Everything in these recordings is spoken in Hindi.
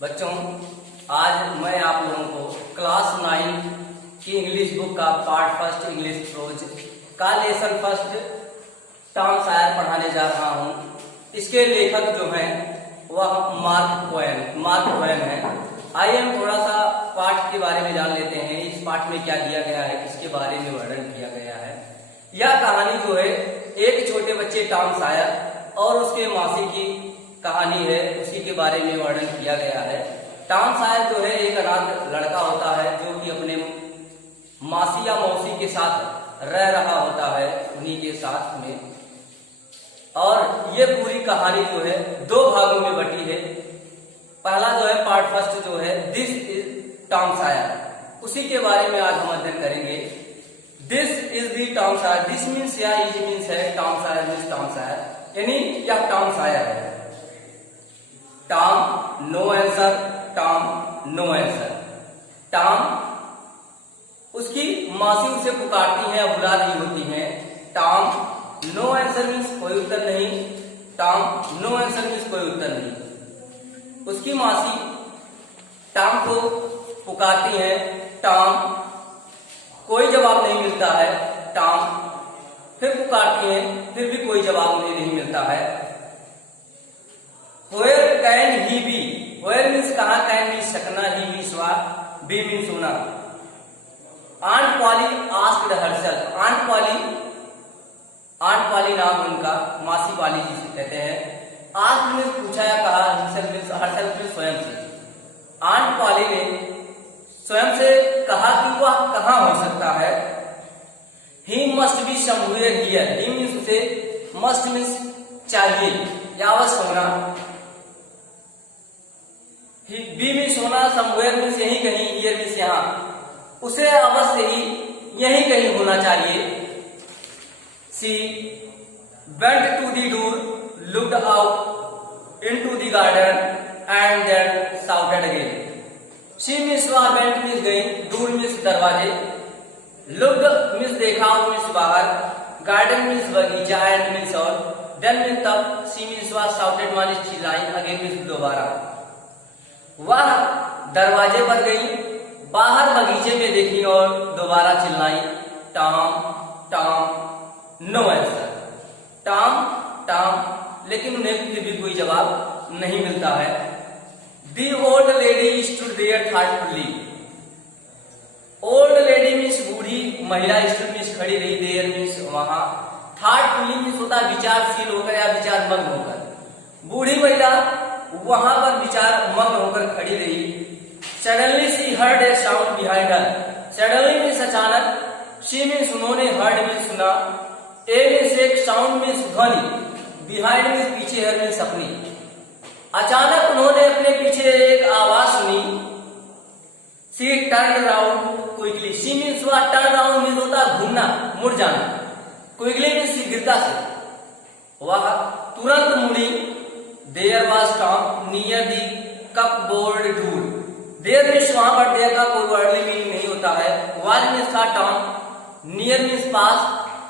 बच्चों, आज मैं आप लोगों को क्लास 9 की इंग्लिश बुक का पार्ट फर्स्ट इंग्लिश प्रोज का लेसन फर्स्ट टॉम सायर पढ़ाने जा रहा हूँ। इसके लेखक जो हैं वह मार्क ट्वेन है। आइए हम थोड़ा सा पाठ के बारे में जान लेते हैं। इस पाठ में क्या दिया गया है, किसके बारे में वर्णन किया गया है। यह कहानी जो है एक छोटे बच्चे टॉम सायर और उसके मौसी की कहानी है, उसी के बारे में वर्णन किया गया है। टॉम सायर जो है एक अनाथ लड़का होता है जो कि अपने मासी या मौसी के साथ रह रहा होता है, उन्हीं के साथ में। और ये पूरी कहानी जो है 2 भागों में बटी है। पहला जो है पार्ट फर्स्ट जो है दिस इज टॉम सायर, उसी के बारे में आज हम अध्ययन करेंगे। This is the Tom Sawyer, this means या इज मीन्स है Tom Sawyer means Tom Sawyer, यानी यह टॉम सायर है। Tom no answer, Tom no answer. Tom उसकी मासी उसे पुकारती है, बुला रही होती है। टॉम नो आंसर मीन्स कोई उत्तर नहीं, टॉम नो आंसर मीन्स कोई उत्तर नहीं। उसकी मासी टॉम को पुकारती है, टॉम कोई जवाब नहीं मिलता है। टॉम फिर पुकारती है, फिर भी कोई जवाब नहीं मिलता है। Where can he be? Where means कहाँ, can means सकना, he means be means होना। Aunt Polly asked herself, Aunt Polly नाम उनका, मासी पॉली जिसे कहते हैं। asked means पूछा या कहा, herself means स्वयं से। Aunt Polly ने स्वयं से कहा कि वह कहाँ हो सकता है। He must be somewhere here, he means उसे, must means चाहिए या अवश्य होना। बी मीन्स होना, समवेयर मीन्स यही कहीं, हियर मीन्स यहाँ, उसे अवश्य ही यही कहीं होना चाहिए। She went to the door, looked out into the garden and then shouted again. She means वह, वेंट मीन्स गई, डोर मीन्स दरवाजे, लुक्ड मीन्स देखा, आउट मीन्स बाहर, गार्डन मीन्स बगीचा, एंड मीन्स और, देन मीन्स तब, सी मीन्स वह, शाउटेड माने चिल्लाई, अगेन मीन्स दोबारा। वह दरवाजे पर गई, बाहर बगीचे में देखी और दोबारा चिल्लाई, Tom Tom no answer. Tom Tom, लेकिन उन्हें फिर भी कोई जवाब नहीं मिलता है। The old lady stood there thoughtfully. Old lady means बूढ़ी महिला, स्टूड मीन्स खड़ी रही, देयर मीन्स वहां, थॉटफुली मीन्स होता विचारशील होकर या विचार मग्न होकर। बूढ़ी महिला वहां पर विचार मग्न होकर खड़ी रही। Suddenly she heard a sound behind her. Suddenly means अचानक, शी मीन्स उन्होंने, हर्ड मीन्स सुना, ए मीन्स एक, साउंड मीन्स ध्वनि, बिहाइंड मीन्स पीछे, हर मीन्स अपनी। अचानक उन्होंने अपने पीछे एक आवाज सुनी। She turn round quickly, she means वह, टर्न राउंड मीन्स होता घूमना, मुड़ जाना, क्विकली मीन्स शीघ्रता से। वह तुरंत मुड़ी। There was Tom near the cupboard door. There means वहां पर देर का कोई वर्डली मीनिंग नहीं होता है। Was means था Tom, near means पास,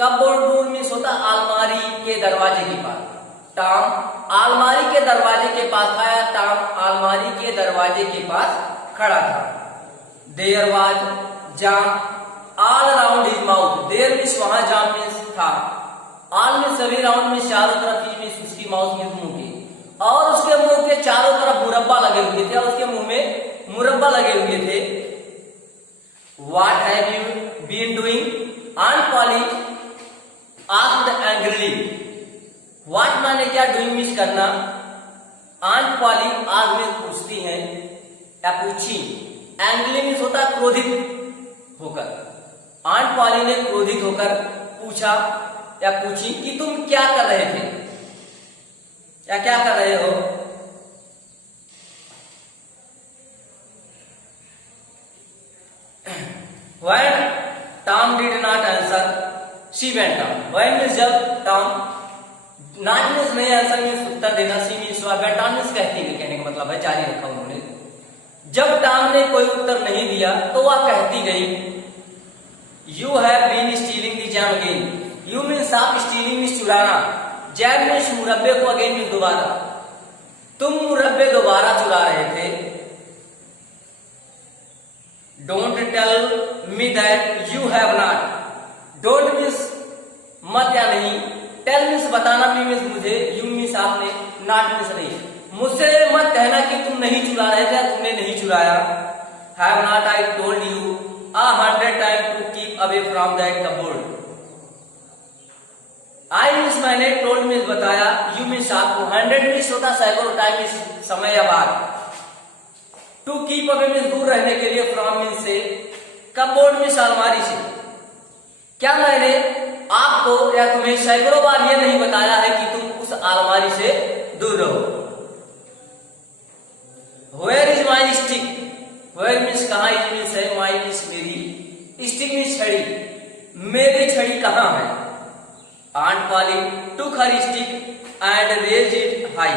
cupboard door means होता अलमारी के दरवाजे के पास। Tom अलमारी के दरवाजे के पास था या Tom अलमारी के दरवाजे के पास खड़ा था। There was jam all around his mouth. There means वहां jam means था, all means सभी, round means चारों तरफ, ही means उसकी, माउथ means मुंह की, और उसके मुंह के चारों तरफ मुरब्बा लगे हुए थे, और उसके मुंह में मुरब्बा लगे हुए थे। What have you been doing? Aunt Polly asked angrily. What माने क्या, doing मीन्स करना। Aunt Polly asked मीन्स पूछती हैं या पूछी, angrily मीन्स होता क्रोधित होकर। Aunt Polly ने क्रोधित होकर पूछा या पूछी कि तुम क्या कर रहे थे या क्या कर रहे हो। When Tom did not answer, she went on. When means जब, Tom not means नहीं, answer means उत्तर देना, she means वह, went on means कहती गई, कहने का मतलब है जारी रखा उन्होंने। जब टॉम ने कोई उत्तर नहीं दिया तो वह कहती गई, You have been stealing the jam again. You means आप, stealing means चुराना, जैम मीन्स मुरब्बे को, अगेन मीन्स दोबारा। तुम मुरब्बे दोबारा चुरा रहे थे। Tell me that you have not. Don't means मत या नहीं, टेल मीन्स बताना, मी मीन्स मुझे, यू मीन्स आपने, नॉट मीन्स नहीं। मुझसे मत कहना कि तुम नहीं चुरा रहे थे, तुमने नहीं चुराया। Have not I told you 100 time to keep away from that cupboard. I means मैंने, टोल्ड मीन्स बताया, यू मीन्स आपको, 100 मीन्स होता सैकड़ों टाइम, मीन्स समय या बार। टू कीप अवे मीन्स दूर रहने के लिए, फ्रॉम मीन्स से, कपबोर्ड मीन्स अलमारी से। क्या मैंने आपको या तुम्हें सैकड़ों बार यह नहीं बताया है कि तुम उस अलमारी से दूर रहो। Where is my stick, where means कहाँ, इज मीन्स है, माई मीन्स मेरी, स्टिक मीन्स छड़ी, मेरी छड़ी कहाँ है। Aunt Polly took her stick and raise it high.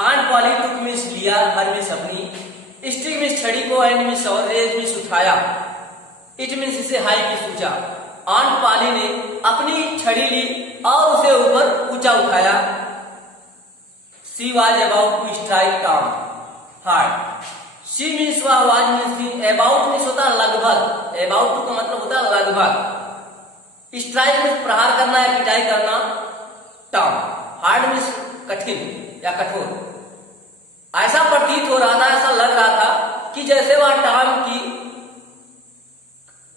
Aunt Polly took means लिया, हर मीन्स अपनी, स्टिक मीन्स छड़ी को, एंड मीन्स और, रेज मीन्स उठाया, इट मीन्स इसे, हाई मीन्स ऊंचा। आंट पॉली ने अपनी छड़ी ली और उसे ऊपर ऊंचा उठाया। She was about to strike Tom hard. She means वह, वाज मीन्स थी, अबाउट मीन्स होता लगभग, अबाउट टू का मतलब होता लगभग, स्ट्राइक मीन्स प्रहार करना या पिटाई करना, टॉम, हार्ड मीन्स कठिन या कठोर। ऐसा प्रतीत हो रहा था, ऐसा लग रहा था कि जैसे वह टॉम की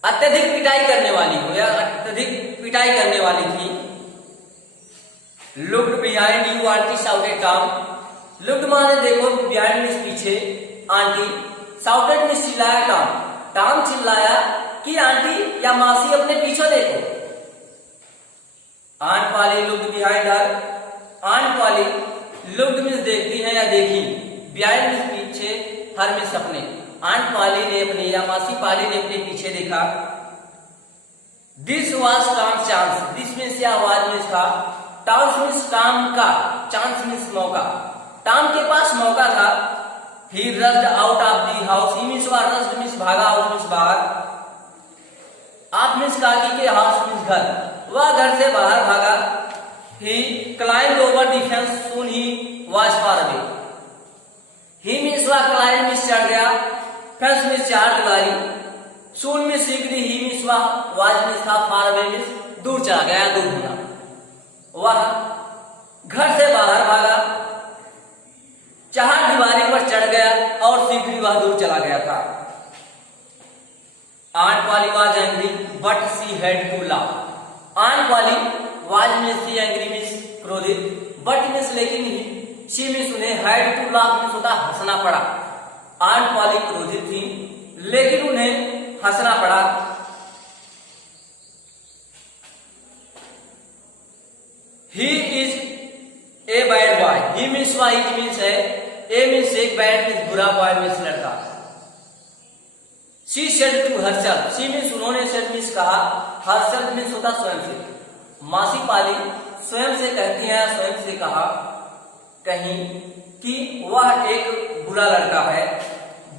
अत्यधिक पिटाई करने वाली हो या अत्यधिक पिटाई करने वाली थी। Looked behind you auntie shouted Tom. Looked माने देखो, बिहाइंड मीन्स पीछे, आंटी, शाउटेड मीन्स चिल्लाया टॉम। टॉम चिल्लाया कि आंटी या मासी अपने पीछे देखो। Aunt Polly looked behind her. Aunt Polly looked means देखती है या देखी, बिहाइंड मीन्स पीछे, हर मीन्स अपने। आंट पॉली ने अपने या मासी पॉली ने अपने पीछे देखा। This was Tom's chance. This means या वाज मीन्स था, टॉम्स मीन्स टॉम का, चांस मीन्स मौका। टॉम के पास मौका था। He rushed out of the house. He means rushed means भागा, आउट मीन्स बाहर, आप मीन्स काकी के, हाउस मीन्स घर, वह घर से बाहर भागा। He climb over the fence, soon he was far away. He means वह क्लाइंब मीन्स चढ़ गया, फेंस मीन्स चार दीवारी, सून मीन्स शीघ्र, ही मीन्स वह, वाज मीन्स था, फार अवे मीन्स दूर चला गया, दूर होना। वह घर से बाहर भागा, चार दीवारी पर चढ़ गया और शीघ्र वह दूर चला गया था। Aunt Polly was angry but she had to laugh. Aunt Polly was means थी, एंग्री मीन्स क्रोधित, बट मीन्स लेकिन ही, शी मीन्स उन्हें, हैड टू लाफ मीन्स होता हंसना पड़ा। आंट पॉली क्रोधित थी लेकिन उन्हें हंसना पड़ा। He is a bad boy. He means why means है, ए मीन्स एक, बैड मीन्स बुरा, बॉय मीन्स लड़का। She said to herself. She means उन्होंने, सेड मीन्स कहा, हरसेल्फ मीन्स होता स्वयं से। मासी पाली स्वयं से कहती है, स्वयं से कहा, कहीं कि वह एक बुरा लड़का है।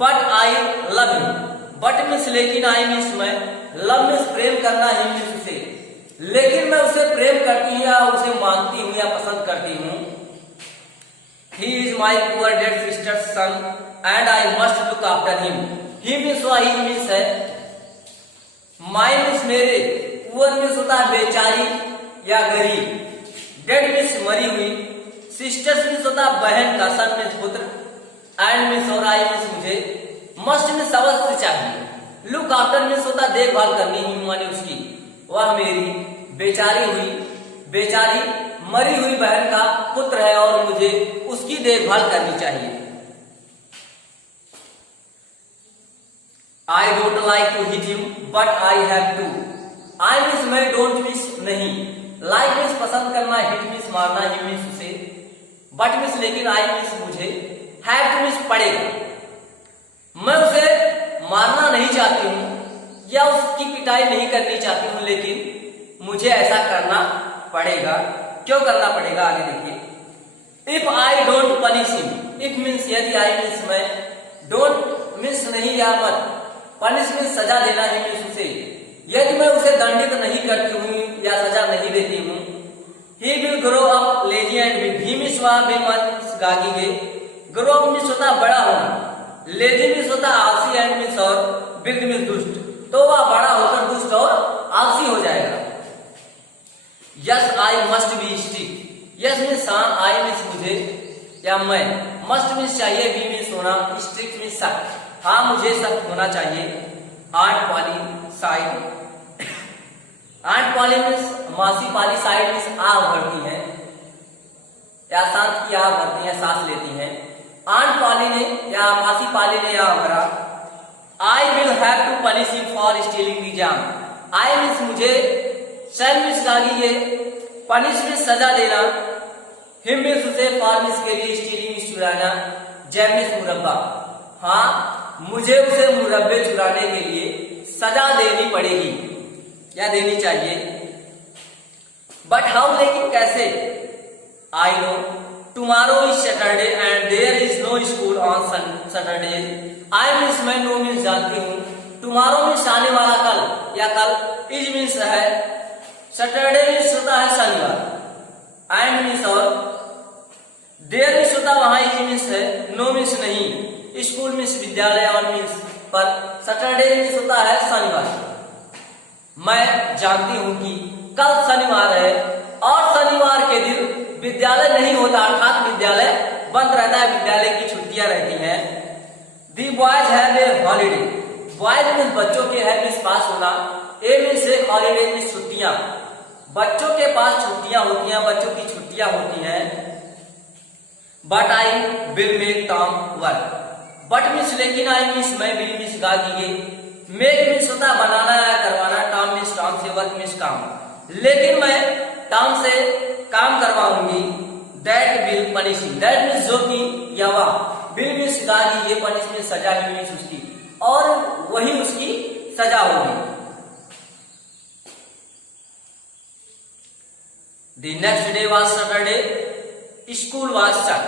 But I love him. But means लेकिन, आई मीन्स मैं, लव मीन्स प्रेम करना, ही मीन्स उसे, लेकिन मैं उसे प्रेम करती हूँ या उसे मानती हूँ या पसंद करती हूँ। He is my poor dead sister son and I must look after him. He means he means है, माई मीन्स मेरे, पुअर मीन्स होता है बेचारी या गरीब, डेड मीन्स मरी हुई, सिस्टर्स मीन्स होता है बहन का, सन मीन्स पुत्र, एंड मीन्स और आई मीन्स मुझे, मस्ट मीन्स अवश्य चाहिए, लुक आफ्टर मीन्स होता देखभाल करनी, ही मानी उसकी, वह मेरी बेचारी मरी हुई बहन का पुत्र है और मुझे उसकी देखभाल करनी चाहिए। I don't like to hit him but I have to. I means मैं, डोंट मीन्स नहीं, लाइक मीन्स पसंद करना, हिट मीन्स मारना, ही मीन्स उसे, बट मीन्स लेकिन, आई मीन्स मुझे, हैव टू मीन्स पड़ेगा। मैं उसे मारना नहीं चाहती हूं या उसकी पिटाई नहीं करनी चाहती हूं, लेकिन मुझे ऐसा करना पड़ेगा। क्यों करना पड़ेगा, आगे देखिए। If I don't punish him. If means यदि, आई मीन्स मैं, डोंट मीन्स नहीं या मत, पनिश मीन्स सजा देना, ही मीन्स उसे, यदि मैं उसे दंडित नहीं करती हूँ या सजा नहीं देती हूँ। He will grow up lazy and weak. He means means गागी गे, ग्रो अप मीन्स होता बड़ा होना, लेजी मीन्स होता आलसी, एंड मीन्स और, बिग मीन्स दुष्ट। तो वह बड़ा होकर दुष्ट और आलसी हो जाएगा। Yes I must be strict. Yes means हाँ, आई मीन्स मुझे या मैं, मस्ट मीन्स चाहिए, बी मीन्स होना, स्ट्रिक्ट मीन्स सख्त। हाँ मुझे सख्त होना चाहिए। आंट पाली साइड, आंट पाली मीन्स मासी पाली, साइड मीन्स आग भरती है या शांत की आग भरती है, सांस लेती है। आंट पाली ने या मासी पाली ने आग भरा। I will have to punish him for stealing the jam. I means मुझे, शैल मीन्स लागी ये, पनिश मीन्स सजा देना, हिम मीन्स उसे, फॉर मीन्स के लिए, स्टीलिंग मीन्स चुराना, जैम मीन्स मुरब्बा। हाँ मुझे उसे मुरब्बे चुराने के लिए सजा देनी पड़ेगी या देनी चाहिए। बट हाउ, लेकिन कैसे? I know tomorrow is Saturday and there is no school on Saturday. I means मैं, नो मीन्स जानती हूँ, टुमारो मीन्स आने वाला कल या कल, इज मीन्स है, सैटरडे मीन्स होता है शनिवार, एंड मीन्स और, देयर मीन्स होता वहां, इज मीन्स है, नो मीन्स नहीं, स्कूल मीन्स विद्यालय, और मीन्स पर, सैटरडे मीन्स होता है शनिवार। मैं जानती हूँ कि कल शनिवार है और शनिवार के दिन विद्यालय नहीं होता, अर्थात विद्यालय बंद रहता है, विद्यालय की छुट्टियां रहती हैं। The boys have a holiday. Boys means बच्चों के, है मीन्स पास होना, ए मीन्स एक, हॉलीडे मीन्स छुट्टियां, बच्चों के पास छुट्टियां होती हैं, बच्चों की छुट्टियां होती हैं। But I will make Tom work. But means लेकिन, आई मीन्स मैं, विल मीन्स गागी, मेक मीन्स होता बनाना या करवाना, टॉम मीन्स टॉम से, वर्क मीन्स काम, लेकिन मैं टॉम से काम करवाऊंगी। That will punish him. That means जो कि, या वह, विल मीन्स गागी, ये पनिश मीन्स सजा, ही मीन्स उसकी, और वही उसकी सजा होगी। The next day was Saturday, school was shut.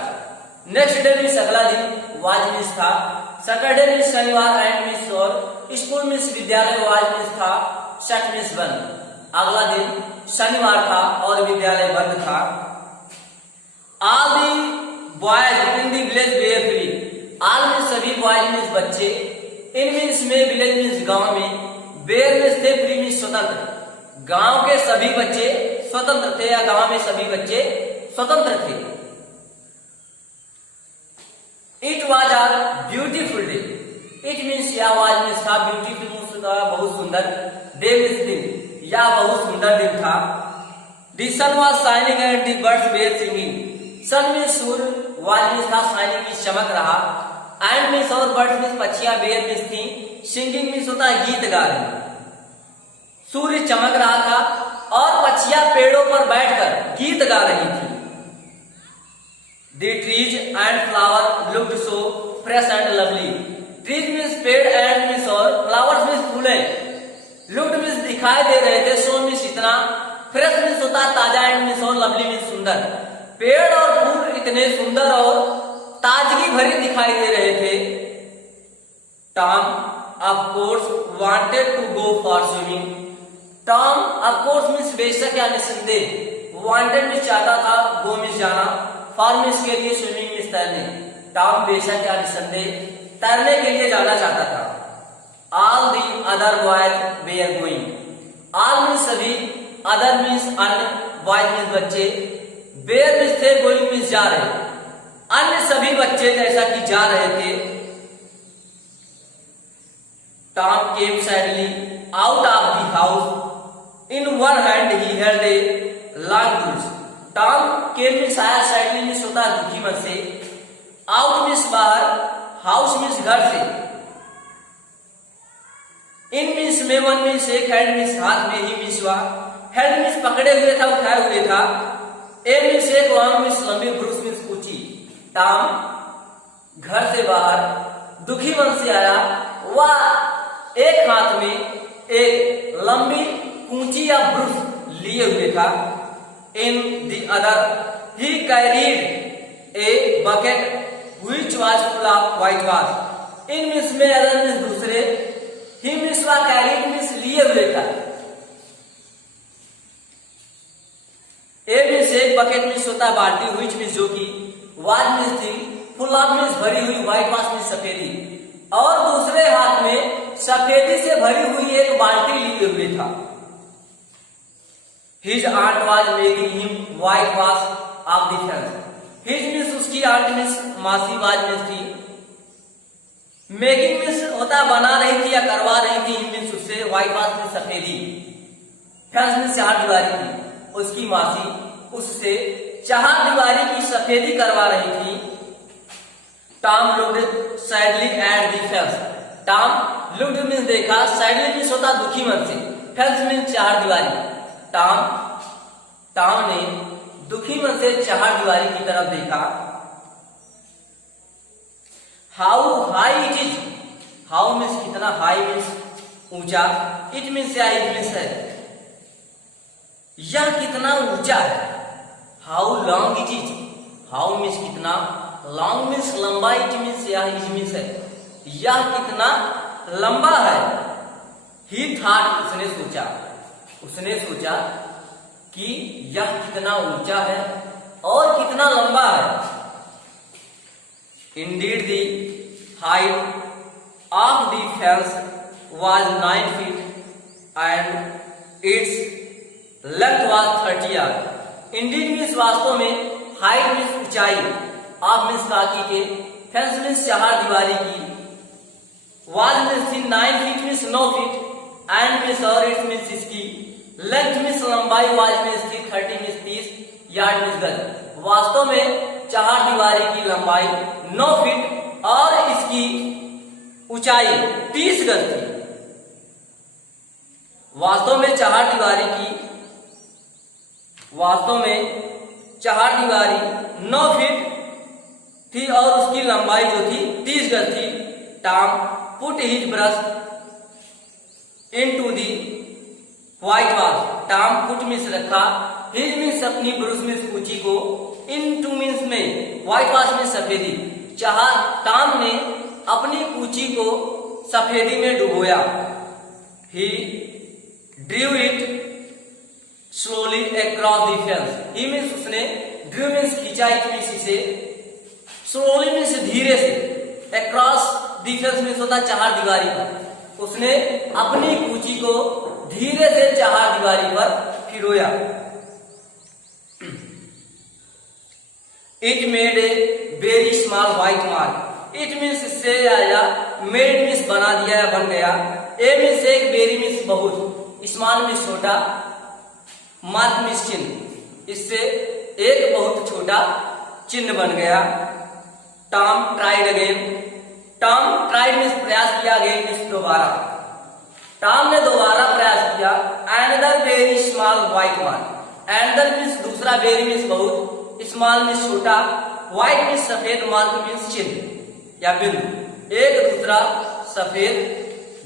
Next day means अगला दिन, वाज मीन्स था, सैटरडे मीन्स शनिवार, एंड मीन्स और, स्कूल मीन्स विद्यालय, वाज मीन्स था, शट मीन्स बंद। अगला दिन शनिवार था और विद्यालय बंद था। All the boys in the village were free. All means सभी, बॉयज मीन्स बच्चे, इन मीन्स में, विलेज मीन्स गांव में, वेयर मीन्स थे, फ्री मीन्स स्वतंत्र। गांव के सभी बच्चे स्वतंत्र थे या गांव में सभी बच्चे स्वतंत्र थे। It was a beautiful day. It means या, वाज मीन्स था, ब्यूटीफुल मीन्स बहुत सुंदर, डे मीन्स दिन या बहुत सुंदर दिन था। The sun was shining and the birds were singing. Sun means सूर्य, वाज मीन्स था, शाइनिंग मीन्स चमक रहा, एंड मीन्स और, बर्ड्स मीन्स पक्षियां, वेर मीन्स थी, सिंगिंग मीन्स होता है गीत गा रही। सूर्य चमक रहा था और पक्षियां पेड़ों पर बैठकर गीत गा रही थी। The trees and flower looked so fresh and lovely. Trees means पेड़, एंड मीन्स और, फ्लावर्स मीन्स फूलें, लुक्ड मीन्स दिखाई दे रहे थे, सो मीन्स इतना, फ्रेश मीन्स होता है ताजा, एंड मीन्स और, लवली मीन्स सुंदर। पेड़ और फूल इतने सुंदर और ताजगी भरी दिखाई दे रहे थे। Tom of course wanted to go for swimming. Tom of course means बेशक या निसंदेह, वांटेड मीन्स चाहता था, गो मीन्स जाना, फॉर मीन्स के लिए, स्विमिंग मीन्स तैरने। टॉम बेशक या निसंदेह तैरने के लिए जाना चाहता था। All the other boys were going. All means सभी, other means अन्य, boys means बच्चे, were means थे, going means जा रहे, अन्य सभी बच्चे जैसा कि जा रहे थे। Tom came sadly out of the house. In one hand he held a long bruise. Tom came means आया, sadly means होता है दुखी मन से, out means बाहर, house means घर से, इन मीन्स में, वन मीन्स एक, हैंड मीन्स हाथ में, ही मीन्स वह, हैंड मीन्स पकड़े हुए था, उठाए हुए था, ए मीन्स एक, लॉन्ग मीन्स लंबी, ब्रूस मीन्स ऊंची। टॉम घर से बाहर दुखी मन से आया, वह एक हाथ में एक लंबी ऊंची या ब्रूस लिए हुए था। In the other he carried a bucket which was full of white wash. In means में, अदर मीन्स दूसरे, ही मीन्स वा, कैरीड मीन्स लिए हुए था, ए मीन्स एक, बकेट मीन्स होता बाल्टी, व्हिच मीन्स जो की, वाज मीन्स थी, फुल ऑफ मीन्स भरी हुई, व्हाइट वाश मीन्स सफेदी, और दूसरे हाथ में सफेदी से भरी हुई एक बाल्टी लिए हुए था। His aunt was making him whitewash of the fence. His means उसकी aunt means मासी, वाज means थी, मेकिंग means होता बना रही थी या करवा रही थी, him means उससे, whitewash means सफेदी, फेंस means चार दीवारी थी, उसकी मासी उससे चार दीवारी की सफेदी करवा रही थी। Tom looked sadly at the fence. Tom looked means देखा, sadly means होता दुखी मन से, fence means चार दीवारी। टॉम ने दुखी मन से चार दीवारी की तरफ देखा। How high it is, how means कितना, हाई मीन्स ऊंचा, इट मीन्स या इट मीन्स है, यह कितना ऊंचा है। How long it is, how means कितना, लॉन्ग मीन्स लंबा, इट मीन्स या इट मीन्स है, यह कितना लंबा है। ही थॉट, उसने सोचा कि यह कितना ऊंचा है और कितना लंबा है। Indeed, the height of the fence was 9 feet and its length was 30 yards. Indeed means वास्तव में, height means ऊंचाई, of means ताकि के, fence means चार दीवारी की, was means 9 feet means 9 feet, and means और it means इसकी, लेंथ मीन्स लंबाई, वाज मीन्स थी, 30 मीन्स 30, यार्ड मीन्स गज। वास्तव में चार दीवारी की लंबाई 9 फीट और इसकी ऊंचाई 30 गज थी। वास्तव में चार दीवारी 9 फीट थी और उसकी लंबाई जो थी 30 गज थी। Tom put his brush into the whitewash, Tom put means रखा, हिज मीन्स अपनी, ब्रश मीन्स कूची को, इनटू मीन्स में, व्हाइट वॉश मीन्स सफेदी। टॉम ने अपनी कूची को सफेदी में डुबोया। He drew it slowly across the fence, he means उसने, ड्रीव मीन्स खींचा, इट मीन्स इसे, स्लोली मीन्स धीरे से, अक्रॉस द फेंस मीन्स होता चार दीवारी पर, उसने अपनी कूची को धीरे से चार दीवारी पर फिरोया। It made a very small white mark, it means इससे आया, मेड मीन्स बना दिया या बन गया, ए मीन्स एक, वेरी मीन्स बहुत, स्मॉल मीन्स छोटा, मार्क मीन्स चिन्ह, इससे एक बहुत छोटा चिन्ह बन गया। Tom tried again, Tom tried means प्रयास किया, अगेन मीन्स दोबारा, टॉम ने दोबारा प्रयास किया। Another very small white mark, another means दूसरा, वेरी मीन्स बहुत, स्मॉल मीन्स छोटा, व्हाइट मीन्स सफेद, मार्क मीन्स चिन्ह या बिंदु, एक दूसरा सफेद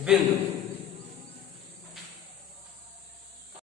बिंदु।